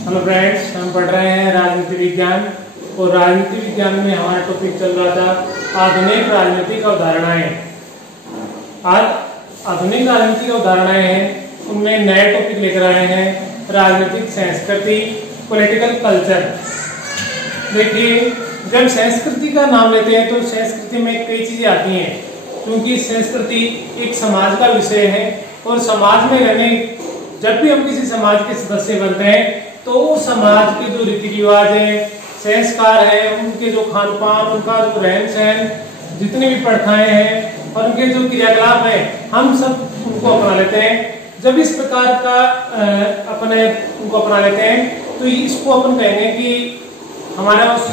Hello friends, हम पढ़ रहे हैं राजनीति विज्ञान और राजनीति विज्ञान में हमारा टॉपिक चल रहा था आधुनिक राजनीतिक अवधारणाएं। आज आधुनिक राजनीतिक अवधारणाएं हैं, उनमें नए टॉपिक लेकर आए हैं राजनीतिक संस्कृति, पॉलिटिकल कल्चर। देखिए, जब संस्कृति का नाम लेते हैं तो संस्कृति में कई चीजें आती हैं, क्योंकि संस्कृति एक समाज का विषय है और समाज में रहने, जब भी हम किसी समाज के सदस्य बनते हैं तो उस समाज के जो रीति रिवाज है, संस्कार है, उनके जो खान पान, उनका जो रहन सहन, जितनी भी प्रथाएं हैं और उनके जो क्रियाकलाप है, हम सब उनको अपना लेते हैं। जब इस प्रकार का उनको अपना लेते हैं तो इसको अपन कहेंगे कि हमारा उस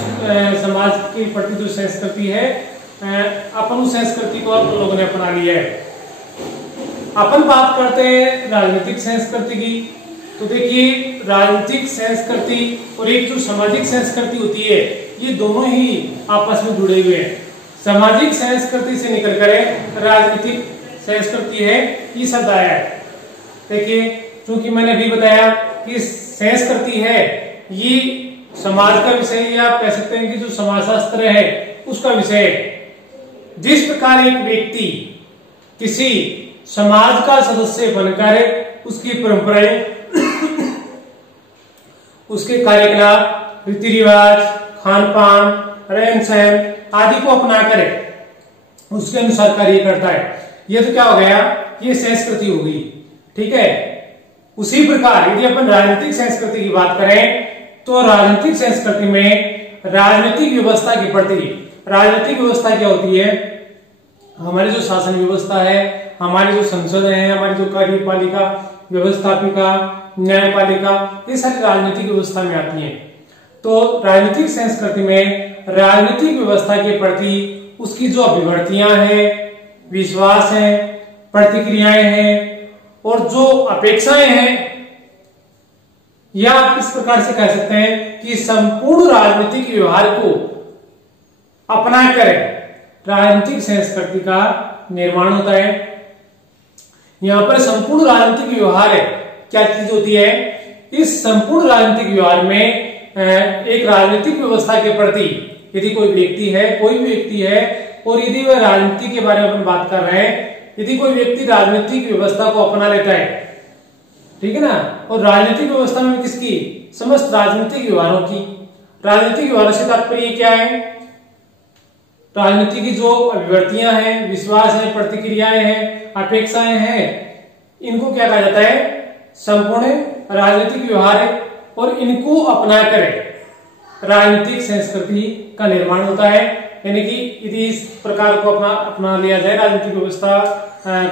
समाज के प्रति जो संस्कृति है, अपन उस संस्कृति को अपन लोगों ने अपना लिया है। अपन बात करते हैं राजनीतिक संस्कृति की, तो देखिए राजनीतिक संस्कृति और एक जो सामाजिक संस्कृति होती है, ये दोनों ही आपस में जुड़े हुए हैं। सामाजिक संस्कृति से निकलकर राजनीतिक संस्कृति है ये शब्द आया है। देखिए, क्योंकि मैंने अभी बताया कि संस्कृति है ये समाज का विषय, या आप कह सकते हैं कि जो समाजशास्त्र है उसका विषय है। जिस प्रकार एक व्यक्ति किसी समाज का सदस्य बनकर उसकी परंपराएं, उसके कार्यकलाप, रीति रिवाज, खान पान, रहन सहन आदि को अपना कर उसके अनुसार कार्य करता है, ये तो क्या हो गया, ये संस्कृति होगी। ठीक है। उसी प्रकार यदि अपन राजनीतिक संस्कृति की बात करें तो राजनीतिक संस्कृति में राजनीतिक व्यवस्था के प्रति, राजनीतिक व्यवस्था क्या होती है, हमारी जो शासन व्यवस्था है, हमारी जो संसद है, हमारी जो कार्यपालिका, व्यवस्थापिका, न्यायपालिका, ये सारी राजनीतिक व्यवस्था में आती हैं। तो राजनीतिक संस्कृति में राजनीतिक व्यवस्था के प्रति उसकी जो अभिवर्तियां हैं, विश्वास है, प्रतिक्रियाएं हैं और जो अपेक्षाएं हैं, या आप इस प्रकार से कह सकते हैं कि संपूर्ण राजनीतिक व्यवहार को अपनाकर राजनीतिक संस्कृति का निर्माण होता है। यहां पर संपूर्ण राजनीतिक व्यवहार है क्या चीज होती है, इस संपूर्ण राजनीतिक व्यवहार में एक राजनीतिक व्यवस्था के प्रति यदि कोई व्यक्ति है, कोई भी व्यक्ति है, और यदि वह राजनीति के बारे में अपन बात कर रहे हैं, यदि कोई व्यक्ति राजनीतिक व्यवस्था को अपना लेता है, ठीक है ना, और राजनीतिक व्यवस्था में किसकी, समस्त राजनीतिक व्यवहारों की। राजनीतिक व्यवहारों से तात्पर्य क्या है, राजनीति की जो अभिवर्तियां हैं, विश्वास है, प्रतिक्रियाएं हैं, अपेक्षाएं हैं, इनको क्या कहा जाता है, संपूर्ण राजनीतिक व्यवहार है। और इनको अपनाकर राजनीतिक संस्कृति का निर्माण होता है। यानी कि यदि इस प्रकार को अपना लिया जाए राजनीतिक व्यवस्था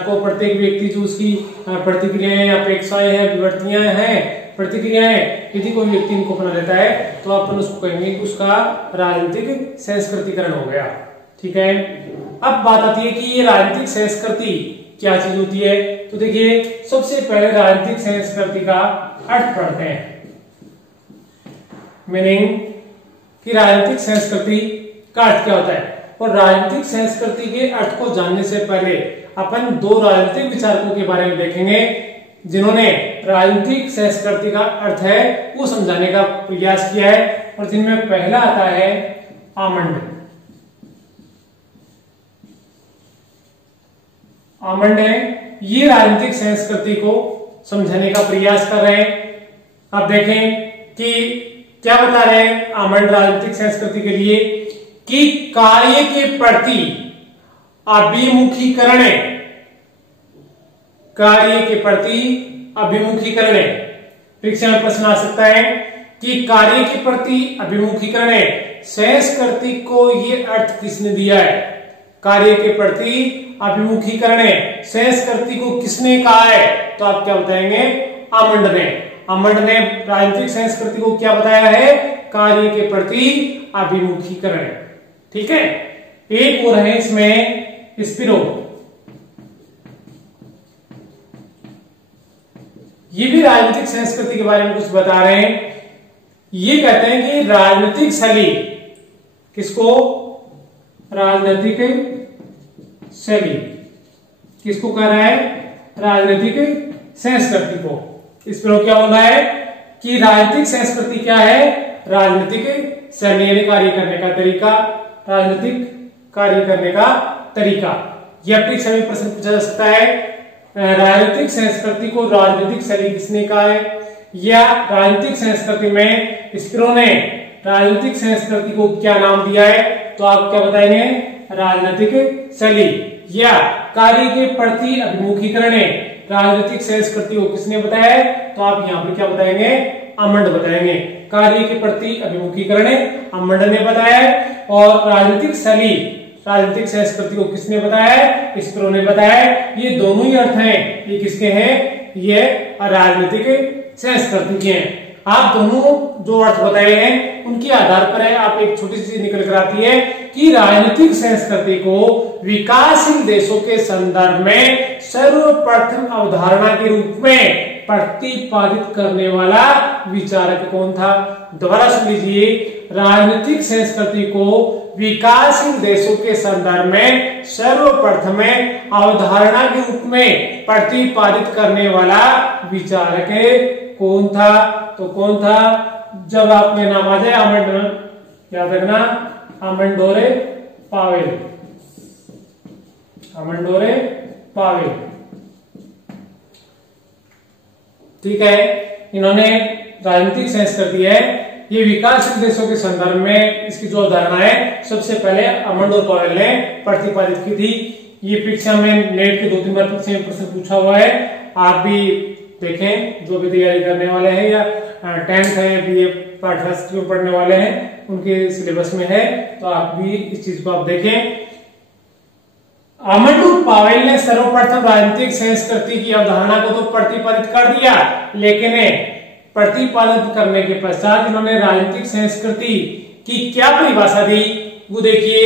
को, प्रत्येक व्यक्ति जो उसकी प्रतिक्रियाएं, अपेक्षाएं हैं, अभिवर्तियां हैं, प्रतिक्रियाएं, यदि कोई व्यक्ति इनको अपना लेता है तो अपन उसको कहेंगे कि उसका राजनीतिक संस्कृतिकरण हो गया। ठीक है। अब बात आती है कि ये राजनीतिक संस्कृति क्या चीज होती है। तो देखिए, सबसे पहले राजनीतिक संस्कृति का अर्थ पढ़ते हैं, मीनिंग कि राजनीतिक संस्कृति का अर्थ क्या होता है। और राजनीतिक संस्कृति के अर्थ को जानने से पहले अपन दो राजनीतिक विचारकों के बारे में देखेंगे जिन्होंने राजनीतिक संस्कृति का अर्थ है वो समझाने का प्रयास किया है, और जिनमें पहला आता है आमंड। आमंड है, ये राजनीतिक संस्कृति को समझाने का प्रयास कर रहे हैं। अब देखें कि क्या बता रहे हैं आमंड राजनीतिक संस्कृति के लिए, कि कार्य के प्रति अभिमुखीकरण, कार्य के प्रति अभिमुखीकरण। परीक्षा में प्रश्न आ सकता है कि कार्य के प्रति अभिमुखीकरण संस्कृति को ये अर्थ किसने दिया है, कार्य के प्रति अभिमुखीकरण संस्कृति को किसने कहा है, तो आप क्या बताएंगे, आमंड ने। आमंड ने राजनीतिक संस्कृति को क्या बताया है, कार्य के प्रति अभिमुखीकरण। ठीक है। एक और है इसमें स्पिरो, ये भी राजनीतिक संस्कृति के बारे में कुछ बता रहे हैं। ये कहते हैं कि राजनीतिक शैली, किसको, राजनीतिक शैली किसको कह रहा है, राजनीतिक संस्कृति को। इस पर क्या बोल रहा है कि राजनीतिक संस्कृति क्या है, राजनीतिक शैली यानी कार्य करने का तरीका, राजनीतिक कार्य करने का तरीका। यह परीक्षा में प्रश्न पूछा जा सकता है, राजनीतिक संस्कृति को राजनीतिक शैली किसने कहा है, या राजनीतिक संस्कृति में स्त्रियों ने राजनीतिक संस्कृति को क्या नाम दिया है, तो आप क्या बताएंगे, राजनीतिक शैली। या कार्य के प्रति अभिमुखीकरण राजनीतिक संस्कृति को किसने बताया है, तो आप यहाँ पर क्या बताएंगे, अमंड बताएंगे। कार्य के प्रति अभिमुखीकरण अमंड ने बताया है, और राजनीतिक शैली राजनीतिक संस्कृति को किसने बताया है, स्त्रों ने बताया है। ये दोनों ही अर्थ हैं, ये किसके हैं, ये राजनीतिक संस्कृति के हैं। आप दोनों जो अर्थ बताए हैं उनके आधार पर है, आप एक छोटी सी चीज निकल कर आती है कि राजनीतिक संस्कृति को विकासशील देशों के संदर्भ में सर्वप्रथम अवधारणा के रूप में प्रतिपादित करने वाला विचारक कौन था। दोबारा सुन लीजिए, राजनीतिक संस्कृति को विकासशील देशों के संदर्भ में सर्वप्रथम अवधारणा के रूप में प्रतिपादित करने वाला विचारक कौन था, तो कौन था, जब आपने नाम आ जाए याद रखना, अमंडोरे पावेल, अमंडोरे पावेल। ठीक है, इन्होंने राजनीतिक संस्कृति है, ये विकासशील देशों के संदर्भ में इसकी जो अवधारणा है सबसे पहले अमंडोर पावेल ने प्रतिपादित की थी। ये परीक्षा में नेट के 2-3 बार परीक्षा में प्रश्न पूछा हुआ है, आप भी देखें, जो भी तैयारी करने वाले हैं या 10th है, BA पार्ट फर्स्ट में पढ़ने वाले हैं, उनके सिलेबस में है, तो आप भी इस चीज को आप देखें। अमंडोर पावेल ने सर्वप्रथम राजनीतिक संस्कृति की अवधारणा को तो प्रतिपादित कर दिया, लेकिन प्रतिपादित करने के पश्चात इन्होंने राजनीतिक संस्कृति की क्या परिभाषा दी, वो देखिए।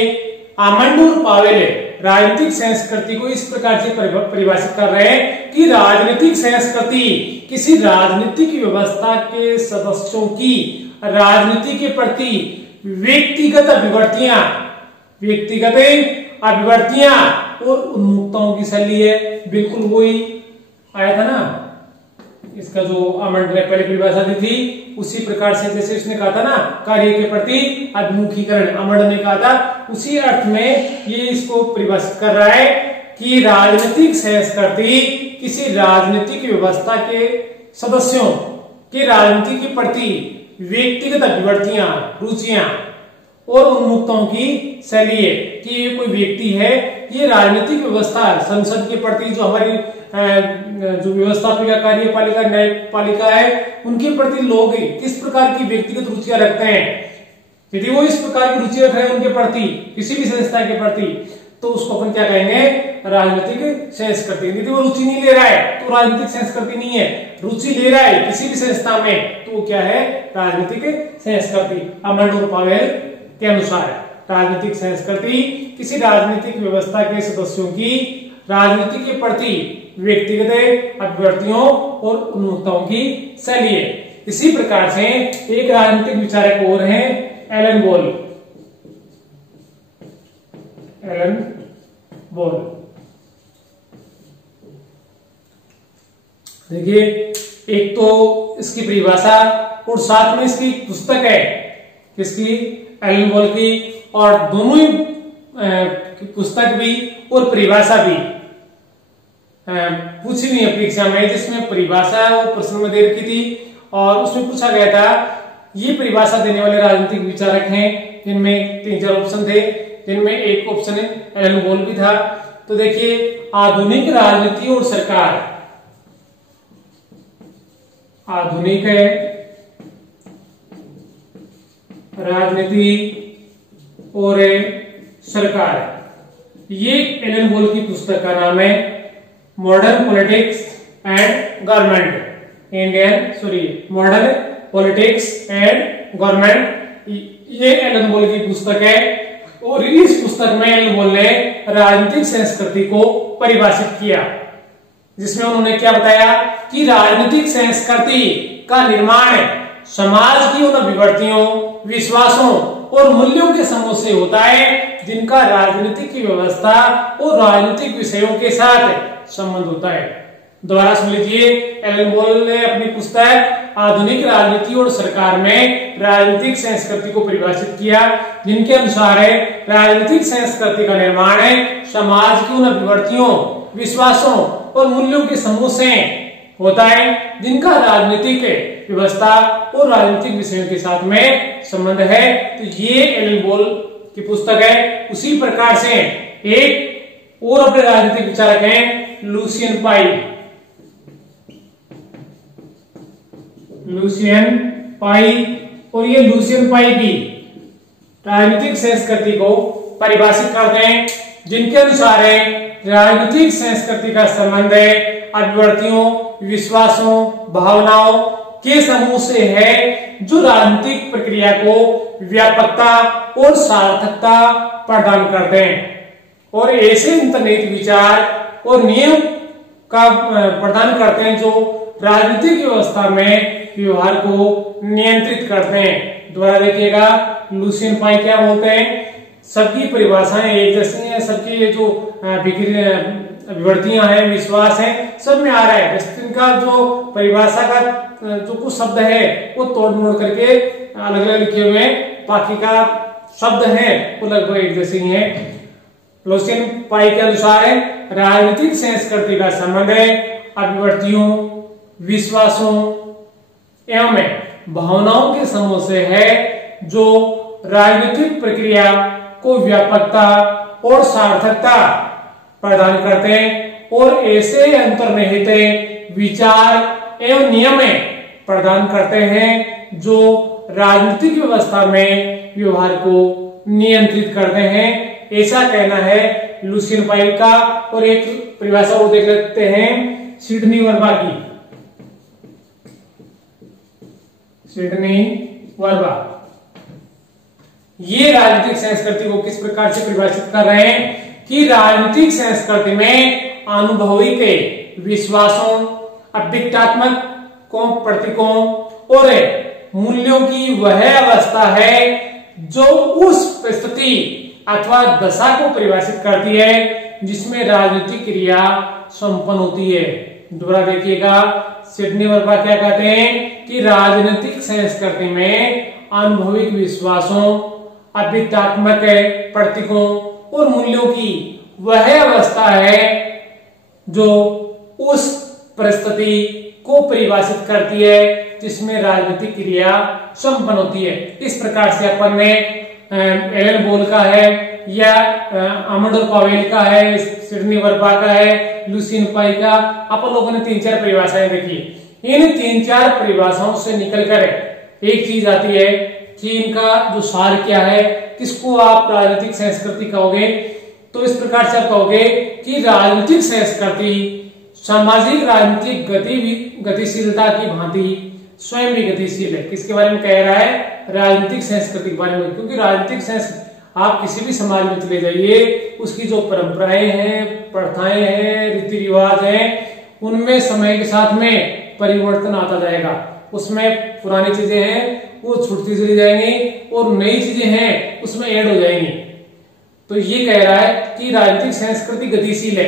अमंडोर पावेल राजनीतिक संस्कृति को इस प्रकार से परिभाषित कर रहे हैं कि राजनीतिक संस्कृति किसी राजनीतिक व्यवस्था के सदस्यों की राजनीति के प्रति व्यक्तिगत अभिव्यक्तियां और उन्मुखताओं की शैली है। बिल्कुल वही आया था ना, इसका जो अमंड ने पहले परिभाषा दी थी, उसी प्रकार से जैसे उसने कहा था ना, कार्य के प्रति अभिमुखीकरण, अमंड ने कहा था, उसी अर्थ में ये इसको परिभाषित कर रहा है कि राजनीतिक संस्कृति किसी राजनीतिक व्यवस्था के सदस्यों के राजनीति के प्रति व्यक्तिगत अभिव्यक्तियां, रुचियां और उन्मुखताओं की शैली है कि ये कोई व्यक्ति है, ये राजनीतिक व्यवस्था संसद के प्रति जो हमारी जो व्यवस्थापिका, कार्यपालिका, न्यायपालिका है, उनके प्रति लोग किस प्रकार की व्यक्तिगत रुचियां रखते हैं। यदि वो इस प्रकार की रुचि रख रहे हैं उनके प्रति, किसी भी संस्था के प्रति, तो उसको अपन क्या कहेंगे, राजनीतिक संस्कृति। यदि वो रुचि नहीं ले रहा है तो राजनीतिक संस्कृति नहीं है, रुचि ले रहा है किसी भी संस्था में तो वो क्या है, राजनीतिक संस्कृति। अमंडोर पावेल के अनुसार राजनीतिक संस्कृति किसी राजनीतिक व्यवस्था के सदस्यों की राजनीति के प्रति व्यक्तिगत अभिव्यक्तियों और उन्मुखताओं की शैली है। इसी प्रकार से एक राजनीतिक विचारक और हैं एलन बोल। एलन बोल, देखिए, एक तो इसकी परिभाषा और साथ में इसकी पुस्तक है, किसकी, एलन बोल की, और दोनों ही पुस्तक भी और परिभाषा भी पूछी हुई है परीक्षा में, जिसमें परिभाषा वो प्रश्न में दे रखी थी और उसमें पूछा गया था, ये परिभाषा देने वाले राजनीतिक विचारक हैं, जिनमें 3-4 ऑप्शन थे, जिनमें एक ऑप्शन है एलन बोल भी था। तो देखिए, आधुनिक राजनीति और सरकार, आधुनिक राजनीति और सरकार, ये एलन बोल की पुस्तक का नाम है modern politics and government, modern politics and government, ये एलन बोल की पुस्तक है। और इस पुस्तक में एलन बोल ने राजनीतिक संस्कृति को परिभाषित किया, जिसमें उन्होंने क्या बताया कि राजनीतिक संस्कृति का निर्माण समाज की उन अभिव्यक्तियों, विश्वासों और मूल्यों के समूह से होता है जिनका राजनीतिक व्यवस्था और राजनीतिक विषयों के साथ संबंध होता है। दोबारा सुन लीजिए, एलन बोल ने अपनी पुस्तक आधुनिक राजनीति और सरकार में राजनीतिक संस्कृति को परिभाषित किया, जिनके अनुसार राजनीतिक संस्कृति का निर्माण समाज की उन अभिवर्तियों, विश्वासों और मूल्यों के समूह से होता है जिनका राजनीतिक व्यवस्था और राजनीतिक विषयों के साथ में संबंध है। तो ये एलन बोल की पुस्तक है। उसी प्रकार से एक और अपने राजनीतिक विचारक हैं लुसियन पाई, और ये लुसियन पाई भी राजनीतिक संस्कृति को परिभाषित करते हैं, जिनके अनुसार राजनीतिक संस्कृति का संबंध अभिवर्तियों, विश्वासों, भावनाओं के समूह से है जो राजनीतिक प्रक्रिया को व्यापकता और सार्थकता प्रदान करते हैं और ऐसे अंतर्निहित विचार और नियम का प्रदान करते हैं जो राजनीतिक व्यवस्था में व्यवहार को नियंत्रित करते हैं। दोबारा देखिएगा, लुसियन पाई क्या बोलते हैं, सबकी परिभाषाएं एक जैसी हैं, सबकी ये जो अभिवर्तियां हैं, विश्वास हैं, सब में आ रहा है। बस इनका जो परिभाषा का जो कुछ शब्द है वो तोड़ मोड़ करके अलग अलग लिखे हुए हैं, बाकी का शब्द है वो लगभग एक जैसे ही है। लुसियन पाई के अनुसार राजनीतिक संस्कृति का संबंध अभिवर्तियों, विश्वासों एवं भावनाओं के समूह से है जो राजनीतिक प्रक्रिया को व्यापकता और सार्थकता प्रदान करते हैं और ऐसे अंतर्निहित विचार एवं नियम प्रदान करते हैं जो राजनीतिक व्यवस्था में व्यवहार को नियंत्रित करते हैं। ऐसा कहना है लुसियन पाई का। और एक परिभाषा वो देख लेते हैं सिडनी वर्बा की। सिडनी वर्बा ये राजनीतिक संस्कृति को किस प्रकार से परिभाषित कर रहे हैं कि राजनीतिक संस्कृति में अनुभविक विश्वासों, अभिव्यक्तात्मक प्रतीकों और मूल्यों की वह अवस्था है जो उस परिस्थिति अथवा दशा को परिभाषित करती है जिसमें राजनीतिक क्रिया संपन्न होती है। दोबारा देखिएगा, सिडनी वर्बा क्या कहते हैं कि राजनीतिक संस्कृति में अनुभविक विश्वासों, अभिव्यक्तात्मक प्रतीकों और मूल्यों की वह अवस्था है जो उस परिस्थिति को परिभाषित करती है जिसमें राजनीतिक क्रिया संपन्न होती है। इस प्रकार से अपन ने एलन बोल का है या अमडोर पावेल का है, सिडनी वर्बा का है, लुसियन पाई का, अपन लोगों ने 3-4 परिभाषाएं देखी। इन 3-4 परिभाषाओं से निकलकर एक चीज आती है कि इनका जो सार क्या है, किसको आप राजनीतिक संस्कृति कहोगे। तो इस प्रकार से आप कहोगे कि राजनीतिक संस्कृति सामाजिक राजनीतिक गतिशीलता की भांति स्वयं भी गतिशील है। किसके बारे में कह रहा है? राजनीतिक संस्कृति के बारे में। क्योंकि राजनीतिक संस्कृति आप किसी भी समाज में चले जाइए, उसकी जो परंपराएं हैं, प्रथाएं हैं, रीति रिवाज हैं, उनमें समय के साथ में परिवर्तन आता जाएगा। उसमें पुरानी चीजें हैं वो छूटती चली जाएंगी और नई चीजें हैं उसमें ऐड हो जाएंगी। तो ये कह रहा है कि राजनीतिक संस्कृति गतिशील है।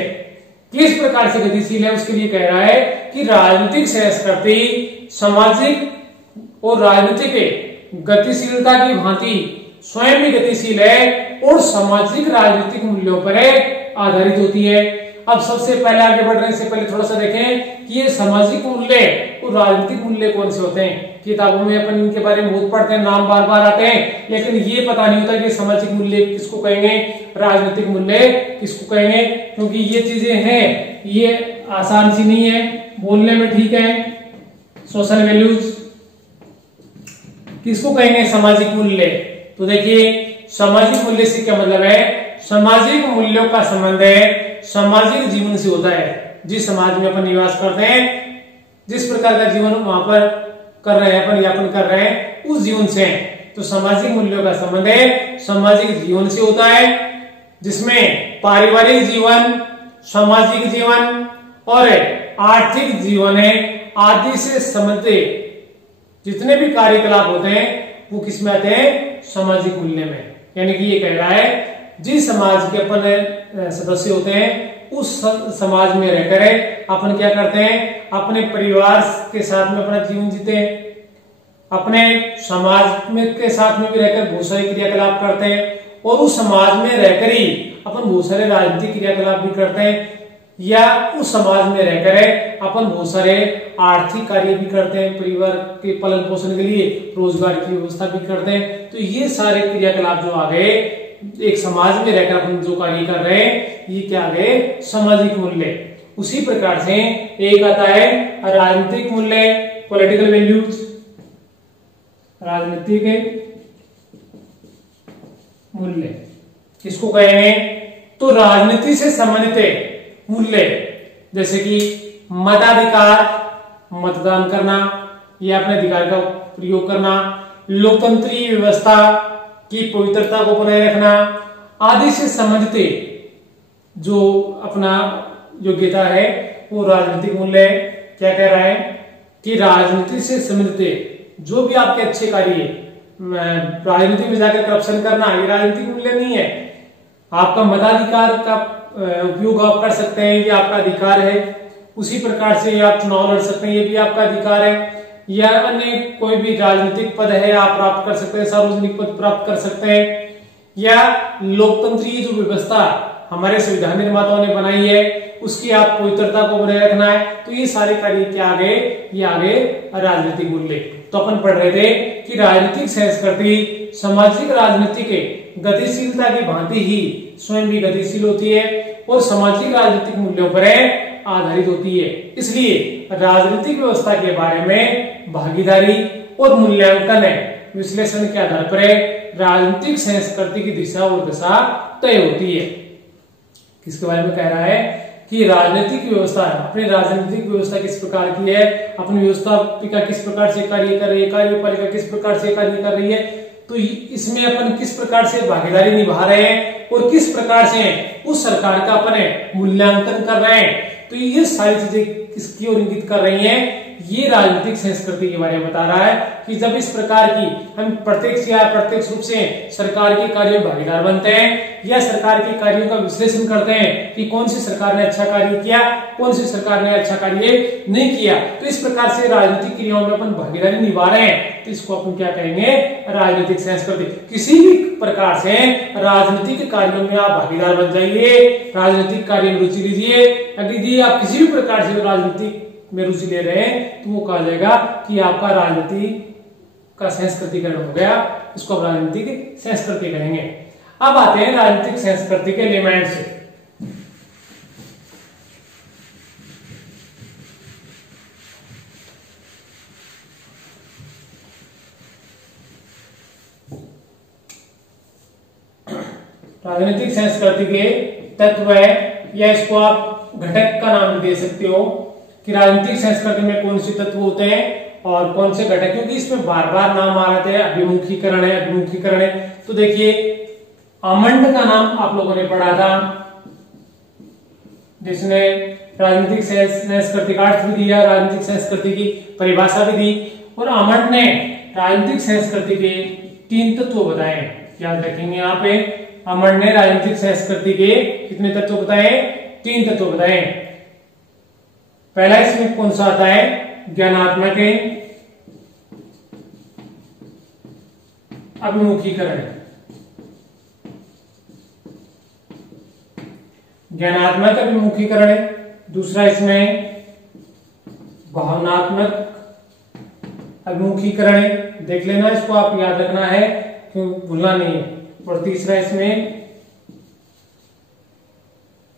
किस प्रकार से गतिशील है उसके लिए कह रहा है कि राजनीतिक संस्कृति सामाजिक और राजनीतिक गतिशीलता की भांति स्वयं भी गतिशील है और सामाजिक राजनीतिक मूल्यों पर आधारित होती है। अब सबसे पहले आगे बढ़ने से पहले थोड़ा सा देखें कि ये सामाजिक मूल्य और राजनीतिक मूल्य कौन से होते हैं। किताबों में अपन इनके बारे में बहुत पढ़ते हैं, नाम बार बार आते हैं, लेकिन ये पता नहीं होता कि सामाजिक मूल्य किसको कहेंगे, राजनीतिक मूल्य किसको कहेंगे। क्योंकि ये चीजें हैं, ये आसान सी नहीं है, बोलने में ठीक है। सोशल वैल्यूज किसको कहेंगे? सामाजिक मूल्य। तो देखिए, सामाजिक मूल्य से क्या मतलब है? सामाजिक मूल्यों का संबंध है सामाजिक जीवन से होता है। जिस समाज में अपन निवास करते हैं, जिस प्रकार का जीवन वहां पर कर रहे हैं, अपन यापन कर रहे हैं, उस जीवन से। तो सामाजिक मूल्यों का संबंध है सामाजिक जीवन से होता है, जिसमें पारिवारिक जीवन, सामाजिक जीवन और आर्थिक जीवन आदि से संबंधित जितने भी कार्यकलाप होते हैं वो किस में आते हैं? सामाजिक मूल्य में। यानी कि ये कह रहा है जिस समाज के अपन सदस्य होते हैं उस समाज में रहकर अपन क्या करते हैं, अपने परिवार के साथ में अपना जीवन जीते हैं, अपने समाज में के साथ में भी रहकर बहुत सारे क्रियाकलाप करते हैं, और उस समाज में रहकर ही अपन बहुत सारे राजनीतिक क्रियाकलाप भी करते हैं, या उस समाज में रहकर अपन बहुत सारे आर्थिक कार्य भी करते हैं, परिवार के पालन पोषण के लिए रोजगार की व्यवस्था भी करते हैं। तो ये सारे क्रियाकलाप जो आ गए, एक समाज में रहकर अपन जो कार्य कर रहे हैं, ये क्या आ गए, सामाजिक मूल्य। उसी प्रकार से एक आता है राजनीतिक मूल्य, पॉलिटिकल वैल्यूज, राजनीतिक मूल्य किसको कहेंगे, तो राजनीति से संबंधित मूल्य, जैसे कि मताधिकार, मतदान करना या अपने अधिकार का प्रयोग करना, लोकतंत्रीय व्यवस्था की पवित्रता को बनाए रखना आदि से संबंधित जो अपना योग्यता है वो राजनीतिक मूल्य है। क्या कह रहा है कि राजनीति से संबंधित जो भी आपके अच्छे कार्य है, राजनीति में जाकर करप्शन करना ये राजनीतिक मूल्य नहीं है। आपका मताधिकार का उपयोग आप कर सकते हैं, ये आपका अधिकार है। उसी प्रकार से आप चुनाव लड़ सकते हैं, ये भी आपका अधिकार है। या अन्य कोई भी राजनीतिक पद है आप प्राप्त कर सकते हैं, सार्वजनिक पद प्राप्त कर सकते हैं, या लोकतंत्रीय जो व्यवस्था हमारे संविधान निर्माताओं ने बनाई है उसकी आप पवित्रता को बनाए रखना है। तो ये सारे कार्य क्या आ गए, ये आ गए राजनीतिक मूल्य। तो अपन पढ़ रहे थे कि राजनीतिक संस्कृति सामाजिक राजनीति के गतिशीलता की भांति ही स्वयं भी गतिशील होती है और सामाजिक राजनीतिक मूल्यों पर आधारित होती है। इसलिए राजनीतिक व्यवस्था के बारे में भागीदारी और मूल्यांकन विश्लेषण के आधार पर राजनीतिक संस्कृति की दिशा और दशा तय होती है। किसके बारे में कह रहा है कि राजनीतिक व्यवस्था, अपनी राजनीतिक व्यवस्था किस प्रकार की है, अपनी व्यवस्थापिका किस प्रकार से कार्य कर रही है, कार्यपालिका किस प्रकार से कार्य कर रही है, तो इसमें अपन किस प्रकार से भागीदारी निभा रहे हैं और किस प्रकार से उस सरकार का अपन मूल्यांकन कर रहे हैं। तो ये सारी चीजें किसकी ओर इंगित कर रही हैं, ये राजनीतिक संस्कृति के बारे में बता रहा है कि जब इस प्रकार की हम प्रत्यक्ष या अप्रत्यक्ष रूप से सरकार के कार्यों में भागीदार बनते हैं या सरकार के कार्यों का विश्लेषण करते हैं कि कौन सी सरकार ने अच्छा कार्य किया, कौन सी सरकार ने अच्छा कार्य नहीं किया, तो इस प्रकार से राजनीतिक क्रियाओं में अपन भागीदारी निभा रहे हैं, तो इसको अपन क्या कहेंगे, राजनीतिक संस्कृति। किसी भी प्रकार से राजनीतिक कार्यों में आप भागीदार बन जाइए, राजनीतिक कार्य में रुचि लीजिए। यदि आप किसी भी प्रकार से राजनीतिक में रुचि ले रहे हैं तो वो कहा जाएगा कि आपका राजनीति का संस्कृतिकरण हो गया, इसको आप राजनीतिक संस्कृति कहेंगे। अब आते हैं राजनीतिक संस्कृति के एलिमेंट्स। राजनीतिक संस्कृति के तत्व है, या इसको आप घटक का नाम दे सकते हो कि राजनीतिक संस्कृति में कौन से तत्व होते हैं और कौन से घटक, क्योंकि इसमें बार बार नाम आ रहे थे, अभिमुखीकरण है, अभिमुखीकरण है। तो देखिए आमंड का नाम आप लोगों ने पढ़ा था, जिसने राजनीतिक संस्कृति का अर्थ भी दिया, राजनीतिक संस्कृति की परिभाषा भी दी, और आमंड ने राजनीतिक संस्कृति के 3 तत्व बताए। याद रखेंगे यहाँ पे, आमंड ने राजनीतिक संस्कृति के कितने तत्व बताए, 3 तत्व बताए। पहला इसमें कौन सा आता है, ज्ञानात्मक अभिमुखीकरण, ज्ञानात्मक अभिमुखीकरण है। दूसरा इसमें भावनात्मक अभिमुखीकरण है, देख लेना, इसको आप याद रखना है क्यों भूलना नहीं है। और तीसरा इसमें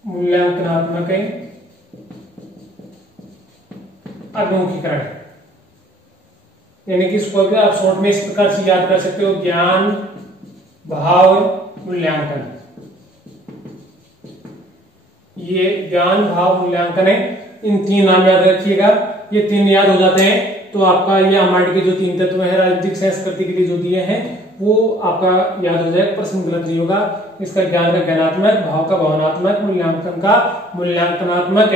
मूल्यांकनात्मक अभिमुखीकरण, यानी कि इसको भी आप शॉर्ट में इस प्रकार से याद कर सकते हो, ज्ञान, भाव, मूल्यांकन। ये ज्ञान, भाव, मूल्यांकन है, इन 3 नाम याद रखिएगा। ये 3 याद हो जाते हैं तो आपका ये आमंड के जो 3 तत्व है राजनीतिक संस्कृति के लिए जो दिए हैं वो आपका याद हो जाएगा, प्रश्न गलत नहीं होगा। इसका ज्ञान का ज्ञानात्मक, भाव का भावनात्मक, मूल्यांकन का मूल्यांकनात्मक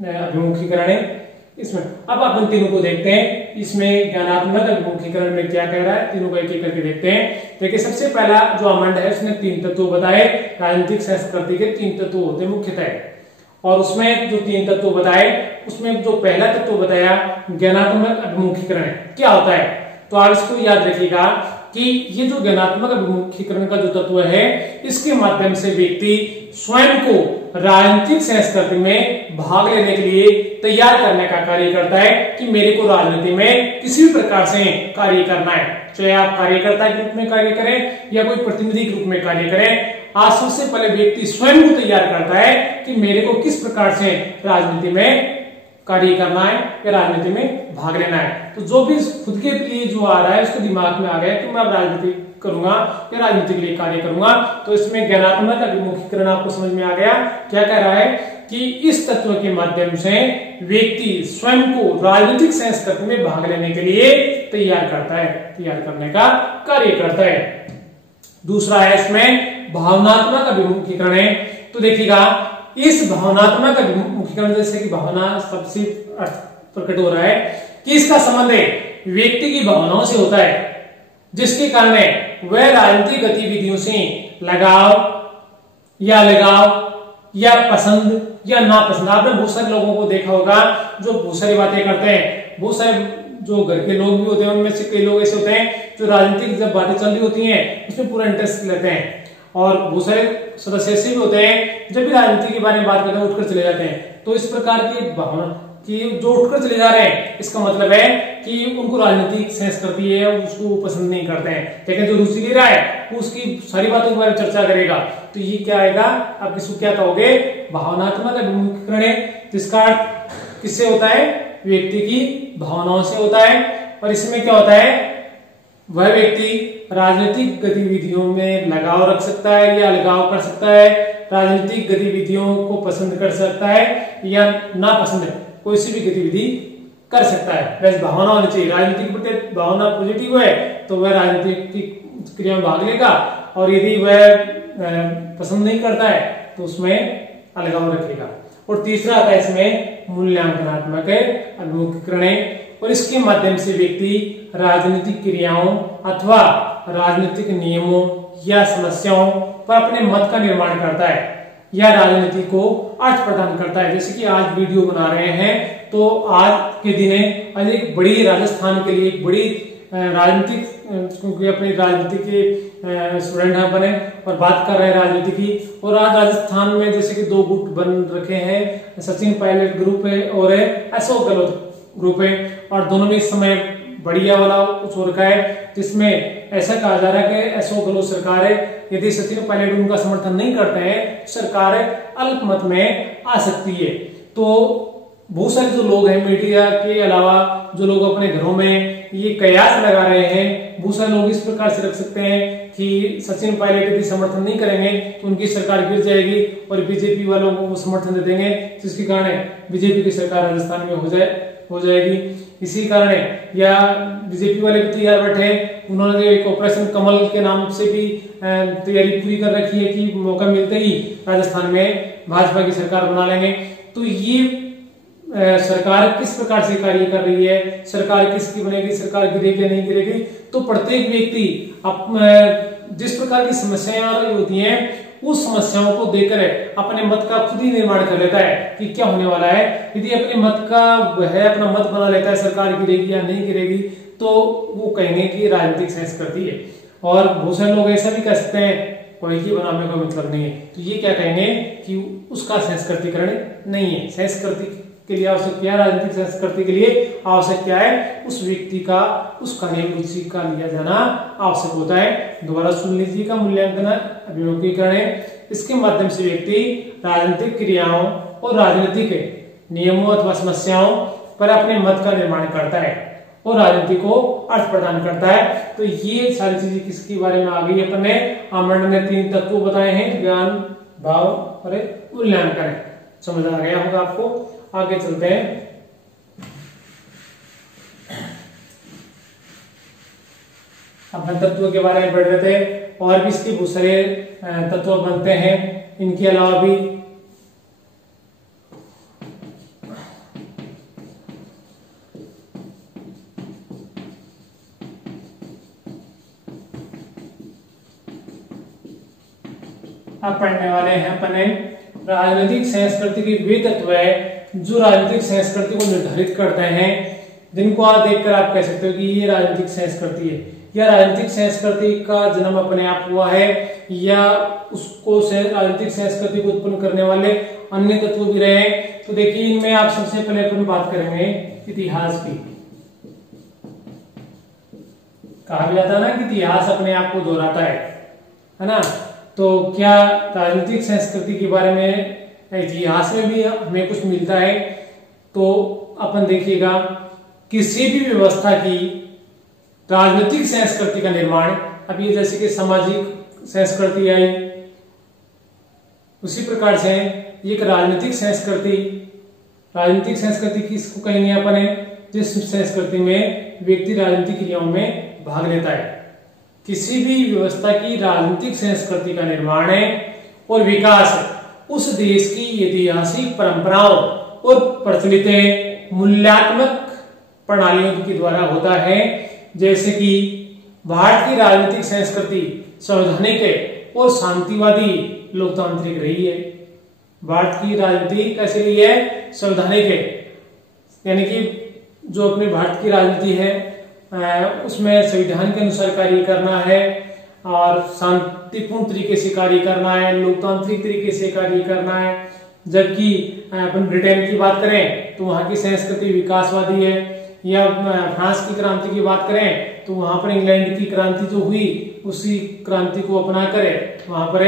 अभिमुखीकरण है। इसमें अब अपन तीनों को देखते हैं, इसमें ज्ञानात्मक अभिमुखीकरण में क्या कह रहा है, तीनों को एक एक करके देखते हैं। देखिए सबसे पहला जो आमंड है उसने 3 तत्व बताए, राजनीतिक संस्कृति के 3 तत्व होते हैं मुख्यतः। और उसमें जो 3 तत्व बताए, उसमें जो पहला तत्व बताया ज्ञानात्मक अभिमुखीकरण क्या होता है। तो आप इसको याद रखिएगा कि ये जो ज्ञानात्मक अभिमुखीकरण का जो तत्व है, इसके माध्यम से व्यक्ति स्वयं को राजनीतिक संस्कृति में भाग लेने के लिए तैयार करने का कार्य करता है कि मेरे को राजनीति में किसी भी प्रकार से कार्य करना है, चाहे आप कार्यकर्ता के रूप में कार्य करें या कोई प्रतिनिधि के रूप में कार्य करें। आज सबसे पहले व्यक्ति स्वयं को तैयार करता है कि मेरे को किस प्रकार से राजनीति में कार्य करना है या राजनीति में भाग लेना है। तो जो भी खुद के लिए जो आ रहा है उसके दिमाग में आ गया कि मैं अब राजनीति करूंगा या राजनीति के लिए कार्य करूंगा। तो इसमें ज्ञानात्मक अभिमुखीकरण आपको समझ में आ गया। क्या कह रहा है कि इस तत्व के माध्यम से व्यक्ति स्वयं को राजनीतिक संस्कृति में भाग लेने के लिए तैयार करता है, तैयार करने का कार्य करता है। दूसरा है इसमें भावनात्मक अभिमुखीकरण है। तो देखिएगा इस भावनात्मक अभिमुखीकरण, जैसे कि भावना सबसे अर्थ प्रकट हो रहा है कि इसका संबंध व्यक्ति की भावनाओं से होता है, जिसके कारण वह राजनीतिक गतिविधियों से लगाव या पसंद या नापसंद। आपने बहुत सारे लोगों को देखा होगा जो बहुत सारी बातें करते हैं। बहुत सारे जो घर के लोग भी होते हैं उनमें से कई लोग ऐसे होते हैं जो राजनीतिक जब बातें चल रही होती हैं उसमें पूरा इंटरेस्ट लेते हैं, और बहुत सारे सदस्य ऐसे भी होते हैं जब भी राजनीति के बारे में बात करते हैं उठकर चले जाते हैं। तो इस प्रकार की भावना कि जो उठकर चले जा रहे हैं, इसका मतलब है कि उनको राजनीतिक संस्कृति है उसको पसंद नहीं करते हैं। लेकिन जो रुचि ले रहा है वो उसकी सारी बातों के बारे में चर्चा करेगा। तो ये क्या आएगा, आप इसको क्या कहोगे, भावनात्मक अभिमुखीकरण है, जिसका अर्थ किससे होता है, व्यक्ति की भावनाओं से होता है। और इसमें क्या होता है, वह व्यक्ति राजनीतिक गतिविधियों में लगाव रख सकता है या अलगाव कर सकता है, राजनीतिक गतिविधियों को पसंद कर सकता है या ना पसंद है, कोई सी भी गतिविधि कर सकता है। वैसे भावना होनी चाहिए, राजनीति के प्रति भावना पॉजिटिव है तो वह राजनीतिक की क्रिया में भाग लेगा, और यदि वह पसंद नहीं करता है तो उसमें अलगाव रखेगा। और तीसरा आता है इसमें मूल्यांकनात्मक अभिमुखीकरण है, और इसके माध्यम से व्यक्ति राजनीतिक क्रियाओं अथवा राजनीतिक नियमों या समस्याओं पर अपने मत का निर्माण करता है या राजनीति को अर्थ प्रदान करता है। जैसे कि आज वीडियो बना रहे हैं तो आज के दिन आज एक बड़ी राजस्थान के लिए एक बड़ी राजनीतिक, क्योंकि अपनी राजनीति के स्टूडेंट हैं बने और बात कर रहे हैं राजनीति की। और आज राजस्थान में जैसे कि 2 गुट बन रखे हैं, सचिन पायलट ग्रुप है और अशोक गहलोत ग्रुप है, और दोनों में इस समय बढ़िया वाला कुछ हो रखा है जिसमें ऐसा कहा जा रहा है कि अशोक गहलोत सरकार है, यदि सचिन पायलट उनका समर्थन नहीं करते हैं सरकार अल्पमत में आ सकती है। तो बहुत सारे जो लोग हैं मीडिया के अलावा जो लोग अपने घरों में ये कयास लगा रहे हैं, बहुत सारे लोग इस प्रकार से रख सकते हैं कि सचिन पायलट यदि समर्थन नहीं करेंगे तो उनकी सरकार गिर जाएगी और बीजेपी वालों को वो समर्थन दे देंगे, जिसके कारण बीजेपी की सरकार राजस्थान में हो जाएगी। इसी कारण या बीजेपी वाले भी तैयार बैठे, उन्होंने एक ऑपरेशन कमल के नाम से भी तैयारी पूरी कर रखी है कि मौका मिलते ही राजस्थान में भाजपा की सरकार बना लेंगे। तो ये सरकार किस प्रकार से कार्य कर रही है, सरकार किसकी बनेगी, सरकार गिरेगी या नहीं गिरेगी, तो प्रत्येक व्यक्ति जिस प्रकार की समस्याएं आ रही होती हैं उस समस्याओं को देखकर अपने मत का खुद ही निर्माण कर लेता है कि क्या होने वाला है। यदि अपने मत का वह अपना मत बना लेता है सरकार गिरेगी या नहीं गिरेगी तो वो कहेंगे कि राजनीतिक संस्कृति है। और बहुत सारे लोग ऐसा भी कह सकते हैं कोई ही बनाने का मतलब नहीं है, तो ये क्या कहेंगे कि उसका संस्कृतिकरण नहीं है। संस्कृति के लिए आवश्यक क्या है, राजनीतिक संस्कृति के लिए आवश्यक क्या है, उस व्यक्ति का उस कार्य रुचि का लिया जाना आवश्यक होता है। दोबारा सुन लीजिएगा, मूल्यांकन अभिमुखीकरण है, इसके माध्यम से व्यक्ति राजनीतिक क्रियाओं और राजनीतिक नियमों अथवा समस्याओं पर अपने मत का निर्माण करता है और राजनीति को अर्थ प्रदान करता है। तो ये सारी चीजें किसके बारे में आ गई, अपने आमंड ने 3 तत्व बताए हैं, ज्ञान, भाव और मूल्यांकन। समझ आ गया होगा आपको। आगे चलते हैं। अपन तत्व के बारे में पढ़ रहे थे, और भी इसके बहुत सारे तत्व बनते हैं, इनके अलावा भी अब पढ़ने वाले हैं अपने राजनीतिक संस्कृति के वे तत्व है जो राजनीतिक संस्कृति को निर्धारित करते हैं, जिनको आप देखकर आप कह सकते हो कि ये राजनीतिक संस्कृति है, या राजनीतिक संस्कृति का जन्म अपने आप हुआ है, या उसको राजनीतिक संस्कृति को उत्पन्न करने वाले अन्य तत्व भी रहे हैं। तो देखिए इनमें आप सबसे पहले अपन बात करेंगे इतिहास की। कहा भी जाता है ना कि इतिहास अपने आप को दोहराता है ना। तो क्या राजनीतिक संस्कृति के बारे में इतिहास में भी हमें कुछ मिलता है? तो अपन देखिएगा, किसी भी व्यवस्था की राजनीतिक संस्कृति का निर्माण, अब ये जैसे कि सामाजिक संस्कृति आई, उसी प्रकार से एक राजनीतिक संस्कृति किसको कहेंगे अपन? जिस संस्कृति में व्यक्ति राजनीतिक क्रियाओं में भाग लेता है। किसी भी व्यवस्था की राजनीतिक संस्कृति का निर्माण है और विकास उस देश की ऐतिहासिक परंपराओं और प्रचलित मूल्यात्मक प्रणालियों के द्वारा होता है। जैसे कि भारत की राजनीतिक संस्कृति संवैधानिक और शांतिवादी लोकतांत्रिक रही है। भारत की राजनीति कैसी रही है? संवैधानिक है, यानी कि जो अपने भारत की राजनीति है उसमें संविधान के अनुसार कार्य करना है और शांतिपूर्ण तरीके से कार्य करना है, लोकतांत्रिक तरीके से कार्य करना है। जबकि अपन ब्रिटेन की बात करें तो वहां की संस्कृति विकासवादी है, या फ्रांस की क्रांति की बात करें तो वहां पर इंग्लैंड की क्रांति जो हुई उसी क्रांति को अपना करे वहां पर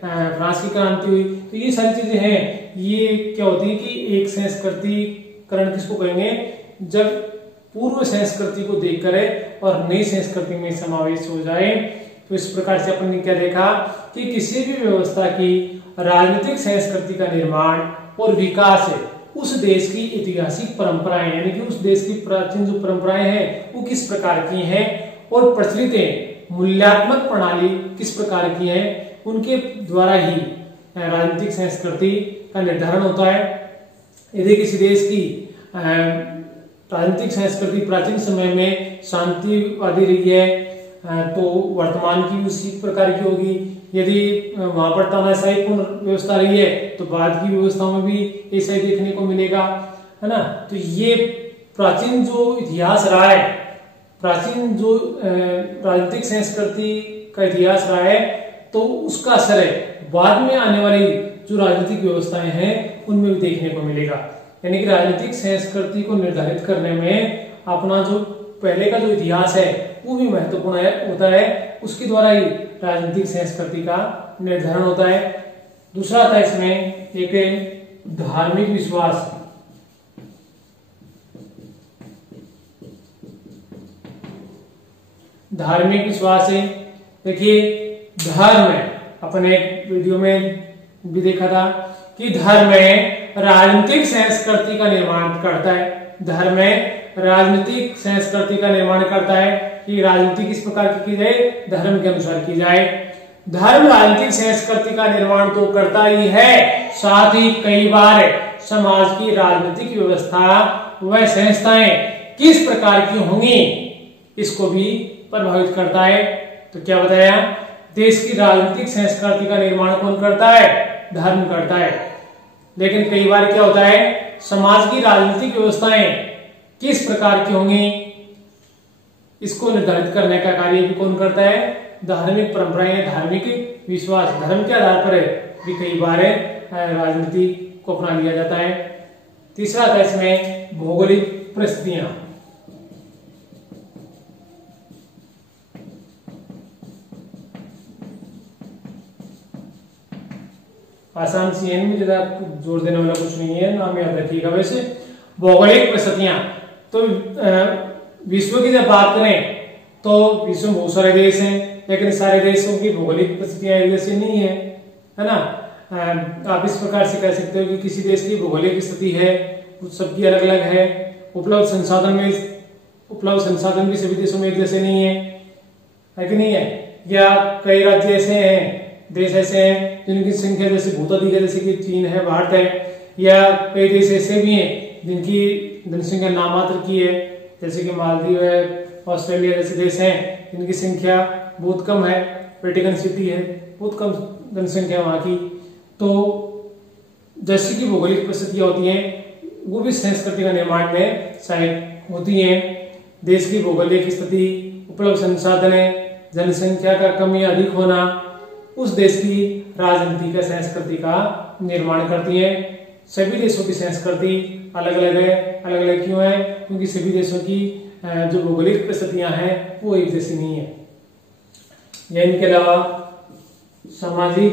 फ्रांस की क्रांति हुई। तो ये सारी चीजें हैं, ये क्या होती है कि एक संस्कृतिकरण किसको कहेंगे? जब पूर्व संस्कृति को देखकर और नई संस्कृति में समावेश हो जाए। तो इस प्रकार से अपन ने क्या देखा कि किसी भी व्यवस्था की राजनीतिक संस्कृति का निर्माण और विकास है उस देश की ऐतिहासिक परंपराएं, यानी कि उस देश की प्राचीन जो परंपराएं हैं वो किस प्रकार की हैं और प्रचलित मूल्यात्मक प्रणाली किस प्रकार की है, उनके द्वारा ही राजनीतिक संस्कृति का निर्धारण होता है। यदि किसी देश की राजनीतिक संस्कृति प्राचीन समय में शांतिवादी रही है तो वर्तमान की उसी प्रकार की होगी। यदि वहां पर तानाशाहीपूर्ण व्यवस्था रही है तो बाद की व्यवस्थाओं में भी ऐसा ही देखने को मिलेगा, है ना। तो ये प्राचीन जो इतिहास रहा है, प्राचीन जो राजनीतिक संस्कृति का इतिहास रहा है, तो उसका असर है बाद में आने वाली जो राजनीतिक व्यवस्थाएं हैं उनमें भी देखने को मिलेगा। यानी कि राजनीतिक संस्कृति को निर्धारित करने में अपना जो पहले का जो इतिहास है वो भी महत्वपूर्ण होता है, उसके द्वारा ही राजनीतिक संस्कृति का निर्धारण होता है। दूसरा आता है इसमें एक धार्मिक विश्वास। धार्मिक विश्वास है, देखिए धर्म, अपन एक वीडियो में भी देखा था कि धर्म राजनीतिक संस्कृति का निर्माण करता है। धर्म राजनीतिक संस्कृति का निर्माण करता है कि राजनीति किस प्रकार की जाए? धर्म के अनुसार की जाए। धर्म राजनीतिक संस्कृति का निर्माण तो करता ही है, साथ ही कई बार समाज की राजनीतिक व्यवस्था व संस्थाएं किस प्रकार की होंगी इसको भी प्रभावित करता है। तो क्या बताया? देश की राजनीतिक संस्कृति का निर्माण कौन करता है? धर्म करता है। लेकिन कई बार क्या होता है, समाज की राजनीतिक व्यवस्थाएं किस प्रकार की होंगी इसको निर्धारित करने का कार्य भी कौन करता है? धार्मिक परंपराएं, धार्मिक विश्वास, धर्म के आधार पर भी कई बार राजनीति को अपना लिया जाता है। तीसरा था इसमें भौगोलिक परिस्थितियां। आसान सी है, इनमें ज्यादा जोर देने वाला कुछ नहीं है, नाम याद रखिएगा। वैसे भौगोलिक परिस्थितियां, तो विश्व की जब बात करें तो विश्व में बहुत सारे देश हैं, लेकिन सारे देशों की भौगोलिक परिस्थितियां एक जैसी नहीं है ना। आप इस प्रकार से कह सकते हो कि किसी देश की भौगोलिक स्थिति है, सबकी अलग अलग है। उपलब्ध संसाधन भी सभी देशों में एक जैसे नहीं है कि नहीं है। या कई राज्य ऐसे हैं, देश ऐसे हैं जिनकी संख्या जैसे बहुत अधिक है, जैसे कि चीन है, भारत है। या कई देश ऐसे भी हैं जिनकी जनसंख्या नामात्र की है, जैसे कि मालदीव है, ऑस्ट्रेलिया जैसे देश हैं जिनकी संख्या बहुत कम है। वेटिकन सिटी है, बहुत कम जनसंख्या वहां की। तो जैसी की भौगोलिक परिस्थितियां होती हैं वो भी संस्कृति का निर्माण में सहायक होती हैं। देश की भौगोलिक स्थिति, उपलब्ध संसाधन, जनसंख्या का कम या अधिक होना उस देश की राजनीति का संस्कृति का निर्माण करती है। सभी देशों की संस्कृति अलग अलग है। अलग अलग क्यों है? क्योंकि सभी देशों की जो भौगोलिक परिस्थितियां हैं वो एक जैसी नहीं है। या इनके अलावा सामाजिक,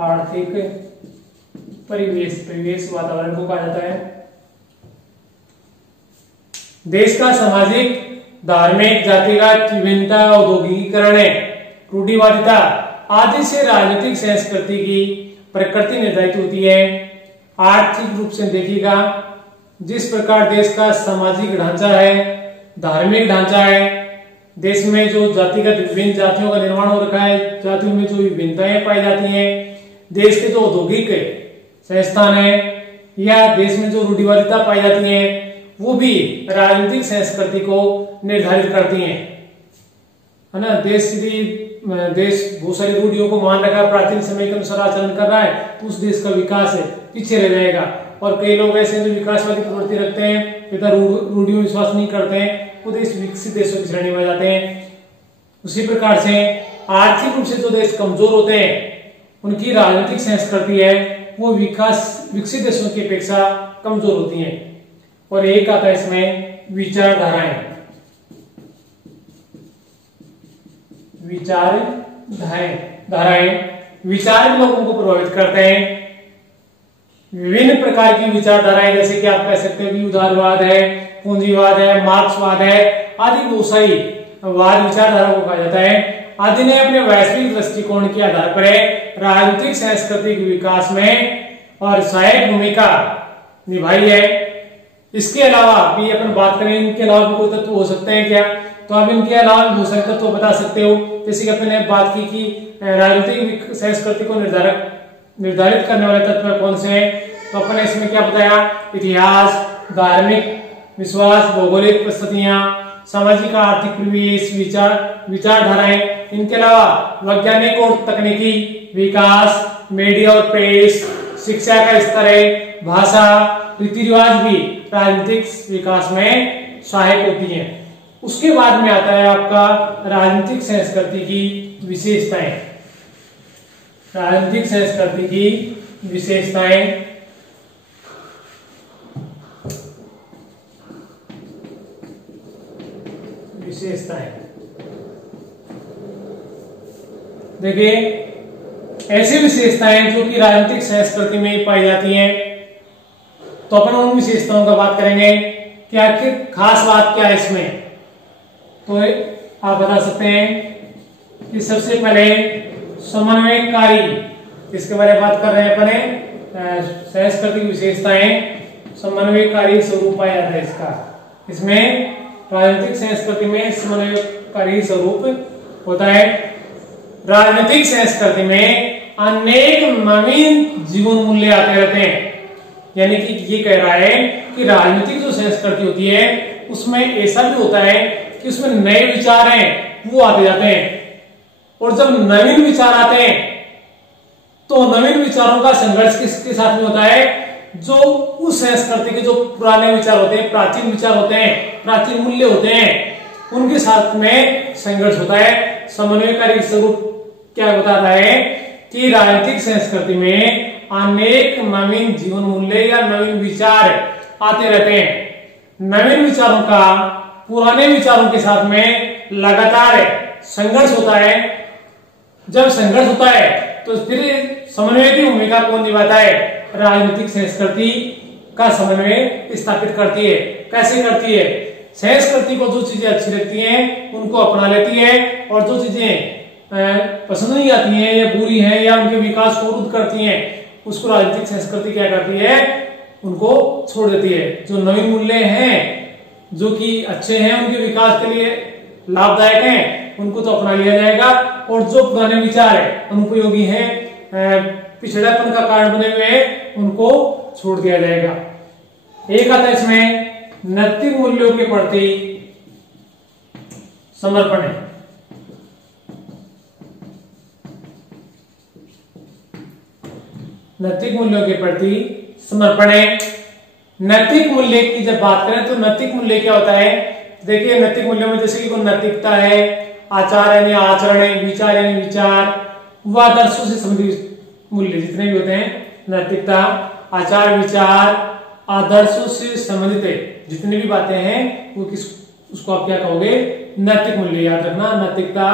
आर्थिक परिवेश वातावरण को कहा जाता है। देश का सामाजिक, धार्मिक, जातिगत विभिन्नता, औद्योगिकीकरण, रूढ़िवादिता आदि से राजनीतिक संस्कृति की प्रकृति निर्धारित होती है। आर्थिक रूप से देखिएगा, जिस प्रकार देश का सामाजिक ढांचा है, धार्मिक ढांचा है, देश में जो जातिगत विभिन्न जातियों का निर्माण हो रखा है, जातियों में जो विभिन्नताएं पाई जाती हैं, देश के जो औद्योगिक संस्थान है या देश में जो रूढ़िवादिता पाई जाती है वो भी राजनीतिक संस्कृति को निर्धारित करती हैं, है ना। देश बहुत सारी रूढ़ियों को मान रखा है, प्राचीन समय के अनुसार आचरण कर रहा है, तो उस देश का विकास है पीछे रह जाएगा। और कई लोग ऐसे जो विकासवादी प्रवृत्ति रखते हैं, इतना रूढ़ियों में विश्वास नहीं करते हैं, वो देश विकसित देशों की श्रेणी में जाते हैं। उसी प्रकार से आर्थिक रूप से जो देश कमजोर होते हैं उनकी राजनीतिक संस्कृति है वो विकसित देशों की अपेक्षा कमजोर होती है। और एक आता है इसमें विचारधाराएं। विचार लोगों को प्रभावित करते हैं। विभिन्न प्रकार की विचारधाराएं, जैसे कि आप कह सकते हैं कि उदारवाद है, पूंजीवाद है, मार्क्सवाद है, आदि बहुत सारी वाद विचारधारा को कहा जाता है। आदि ने अपने वैश्विक दृष्टिकोण के आधार पर राजनीतिक सांस्कृतिक विकास में और सहायक भूमिका निभाई है। इसके अलावा भी अपन बात करें, इनके अलावा भी कोई तत्व हो सकते हैं क्या? तो आप इनके अलावा बहुत सारे तत्व बता सकते हो। जैसे कि अपने बात की कि राजनीतिक संस्कृति को निर्धारित करने वाले तत्व कौन से हैं, तो अपने इसमें क्या बताया? इतिहास, धार्मिक विश्वास, भौगोलिक परिस्थितियां, सामाजिक आर्थिक परिवेश, विचारधाराएं। इनके अलावा वैज्ञानिक और तकनीकी विकास, मीडिया और प्रेस, शिक्षा का स्तर है, भाषा, रीति रिवाज भी राजनीतिक विकास में सहायक होती हैं। उसके बाद में आता है आपका राजनीतिक संस्कृति की विशेषताएं। राजनीतिक संस्कृति की विशेषताएं देखिए, ऐसी विशेषताएं जो कि राजनीतिक संस्कृति में पाई जाती हैं, तो अपन उन विशेषताओं का बात करेंगे कि आखिर खास बात क्या है इसमें। तो आप बता सकते हैं कि सबसे पहले समन्वयकारी, इसके बारे में बात कर रहे हैं अपने सांस्कृतिक विशेषताएं। समन्वयकारी स्वरूप पाया जाता है इसमें राजनीतिक संस्कृति में समन्वयकारी स्वरूप होता है। राजनीतिक संस्कृति में अनेक नवीन जीवन मूल्य आते रहते हैं। यानी कि ये कह रहा है कि राजनीतिक जो संस्कृति होती है उसमें ऐसा भी होता है कि उसमें नए विचार हैं वो आते जाते हैं। और जब नवीन विचार आते हैं तो नवीन विचारों का संघर्ष किसके साथ में होता है? जो उस संस्कृति के जो पुराने विचार होते हैं, प्राचीन विचार होते हैं, प्राचीन मूल्य होते हैं, उनके साथ में संघर्ष होता है। समन्वयकारी स्वरूप क्या बताता है कि राजनीतिक संस्कृति में अनेक नवीन जीवन मूल्य या नवीन विचार आते रहते हैं। नवीन विचारों का पुराने विचारों के साथ में लगातार संघर्ष होता है। जब संघर्ष होता है तो फिर समन्वय की भूमिका कौन निभाता है? राजनीतिक संस्कृति का समन्वय स्थापित करती है। कैसे करती है? संस्कृति को जो चीजें अच्छी लगती हैं उनको अपना लेती है, और जो चीजें पसंद नहीं आती हैं या बुरी हैं या उनके विकास को रुद्ध करती हैं उसको राजनीतिक संस्कृति क्या करती है? उनको छोड़ देती है। जो नवीन मूल्य हैं जो कि अच्छे हैं, उनके विकास के लिए लाभदायक हैं, उनको तो अपना लिया जाएगा, और जो पुराने विचार है, अनुपयोगी हैं, पिछड़ापन का कारण बने हुए हैं, उनको छोड़ दिया जाएगा। एक आता है इसमें नैतिक मूल्यों के प्रति समर्पण है। नैतिक मूल्यों के प्रति समर्पण है। नैतिक मूल्य की जब बात करें तो नैतिक मूल्य क्या होता है, देखिए नैतिक मूल्यों में जैसे कि नैतिकता है, आचार यानी आचरण है, विचार यानी विचार, व आदर्शों से संबंधित मूल्य जितने भी होते हैं, नैतिकता, आचार, विचार, आदर्शों से संबंधित जितनी भी बातें हैं वो उसको आप क्या कहोगे, नैतिक मूल्य। याद रखना, नैतिकता,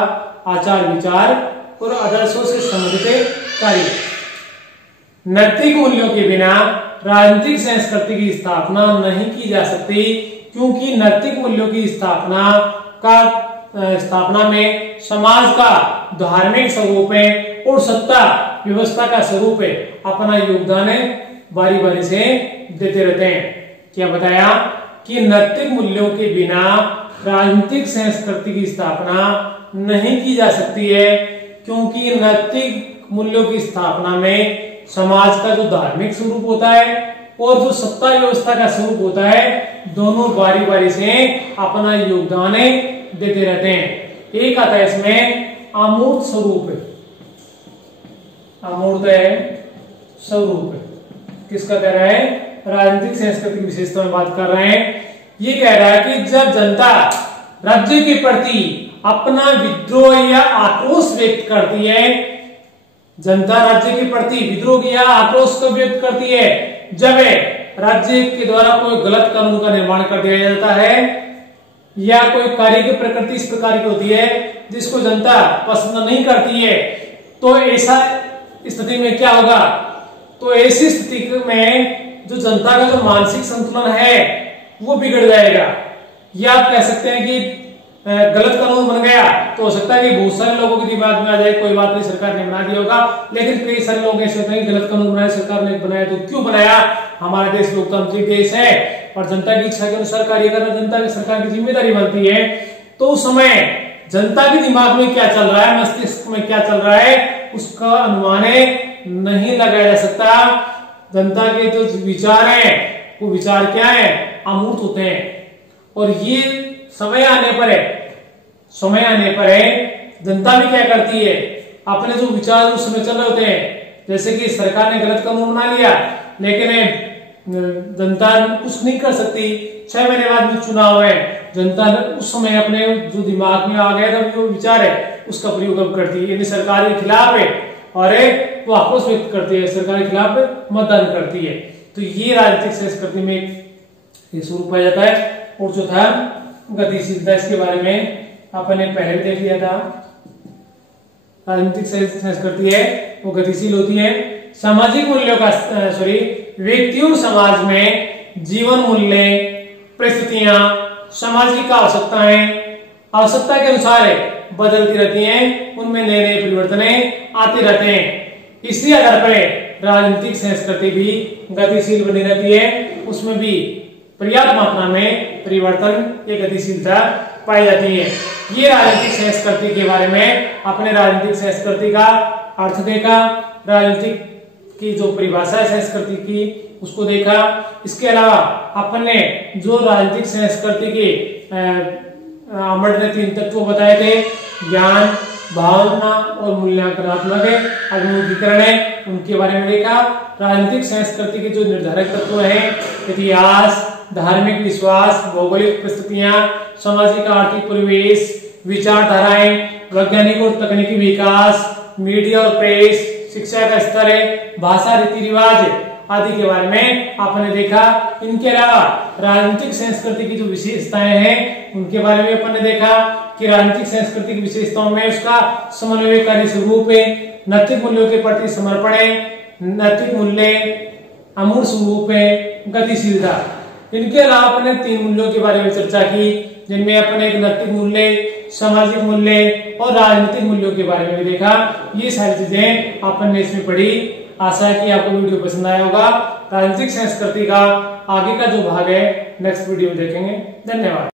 आचार, विचार और आदर्शों से संबंधित कार्य। नैतिक मूल्यों के बिना राजनीतिक संस्कृति की स्थापना नहीं की जा सकती, क्योंकि नैतिक मूल्यों की स्थापना में समाज का धार्मिक स्वरूप है और सत्ता व्यवस्था का स्वरूप है अपना योगदान बारी बारी से देते रहते हैं। क्या बताया कि नैतिक मूल्यों के बिना राजनीतिक संस्कृति की स्थापना नहीं की जा सकती है, क्योंकि नैतिक मूल्यों की स्थापना में समाज का जो धार्मिक स्वरूप होता है और जो सत्ता व्यवस्था का स्वरूप होता है, दोनों बारी बारी से अपना योगदान देते रहते हैं। एक आता है इसमें अमूर्त स्वरूप, अमूर्त स्वरूप किसका कह रहा है, राजनीतिक संस्कृति की विशेषता में बात कर रहे हैं। ये कह रहा है कि जब जनता राज्य के प्रति अपना विद्रोह या आक्रोश व्यक्त करती है, जनता राज्य के प्रति विद्रोह या आक्रोश को व्यक्त करती है जब राज्य के द्वारा कोई गलत कानून का निर्माण कर दिया जाता है या कोई कार्य की प्रकृति इस प्रकार की होती है जिसको जनता पसंद नहीं करती है, तो ऐसा स्थिति में क्या होगा, तो ऐसी स्थिति में जो जनता का जो मानसिक संतुलन है वो बिगड़ जाएगा। या आप कह सकते हैं कि गलत कानून बन गया तो हो सकता है कि बहुत सारे लोगों के दिमाग में आ जाए कोई बात नहीं, सरकार ने बना दिया होगा, लेकिन कई सारे लोग ऐसे होते हैं गलत कानून बनाया, सरकार ने बनाया तो क्यों बनाया, हमारा देश लोकतांत्रिक देश है और जनता की इच्छा के अनुसार कार्य करना जनता की सरकार की जिम्मेदारी बनती है। तो उस समय जनता के दिमाग में क्या चल रहा है, मस्तिष्क में क्या चल रहा है, उसका अनुमान नहीं लगाया जा सकता। जनता के जो विचार है वो विचार क्या है, अमूर्त होते हैं। और ये समय आने पर जनता भी क्या करती है, अपने जो विचार उस समय चल रहे होते हैं, जैसे कि सरकार ने गलत कानून बना लिया लेकिन जनता कुछ नहीं कर सकती, 6 महीने बाद भी चुनाव है, जनता उस समय अपने जो दिमाग में आ गया था जो विचार है उसका प्रयोग करती है, यानी सरकार के खिलाफ है और वो आक्रोश व्यक्त करती है, सरकार के खिलाफ मतदान करती है। तो ये राजनीतिक संस्कृति में एक स्वरूप पाया जाता है। और जो था गतिशीलता, इसके बारे में आपने पहले भी देख लिया था। राजनीतिक संस्कृति है वो गतिशील होती है। सामाजिक मूल्यों का व्यक्ति और समाज में जीवन मूल्य, परिस्थितियां, सामाजिक आवश्यकता के अनुसार बदलती रहती हैं, उनमें नए नए परिवर्तन आते रहते हैं। इसी आधार पर राजनीतिक संस्कृति भी गतिशील बनी रहती है, उसमें भी पर्याप्त मात्रा में परिवर्तन या गतिशीलता पाई जाती है। ये राजनीतिक संस्कृति के बारे में अपने राजनीतिक संस्कृति का अर्थ देखा, राजनीतिक की जो परिभाषा है संस्कृति की उसको देखा। इसके अलावा अपने जो राजनीतिक संस्कृति के अमर ने 3 तत्व बताए थे, ज्ञान, भावना और मूल्यांकनात्मक अभिमुखीकरण है, उनके बारे में देखा। राजनीतिक संस्कृति के जो निर्धारक तत्व हैं, इतिहास, धार्मिक विश्वास, भौगोलिक परिस्थितियां, सामाजिक आर्थिक परिवेश, विचारधाराएं, वैज्ञानिक और तकनीकी विकास, मीडिया और प्रेस, शिक्षा का स्तर है, भाषा, रीति रिवाज आदि के बारे में आपने देखा। इनके अलावा राजनीतिक संस्कृति की जो विशेषताएं हैं उनके बारे में अपन ने देखा कि राजनीतिक संस्कृति की विशेषताओं में उसका समन्वयकारी स्वरूप है, नैतिक मूल्यों के प्रति समर्पण है, नैतिक मूल्य, अमूर्त स्वरूप है, गतिशीलता। इनके अलावा अपने 3 मूल्यों के बारे में चर्चा की, जिनमें अपने एक नैतिक मूल्य, सामाजिक मूल्य और राजनीतिक मूल्यों के बारे में भी देखा। ये सारी चीजें अपन ने इसमें पढ़ी। आशा है कि आपको वीडियो पसंद आया होगा। राजनीतिक संस्कृति का आगे का जो भाग है नेक्स्ट वीडियो में देखेंगे। धन्यवाद।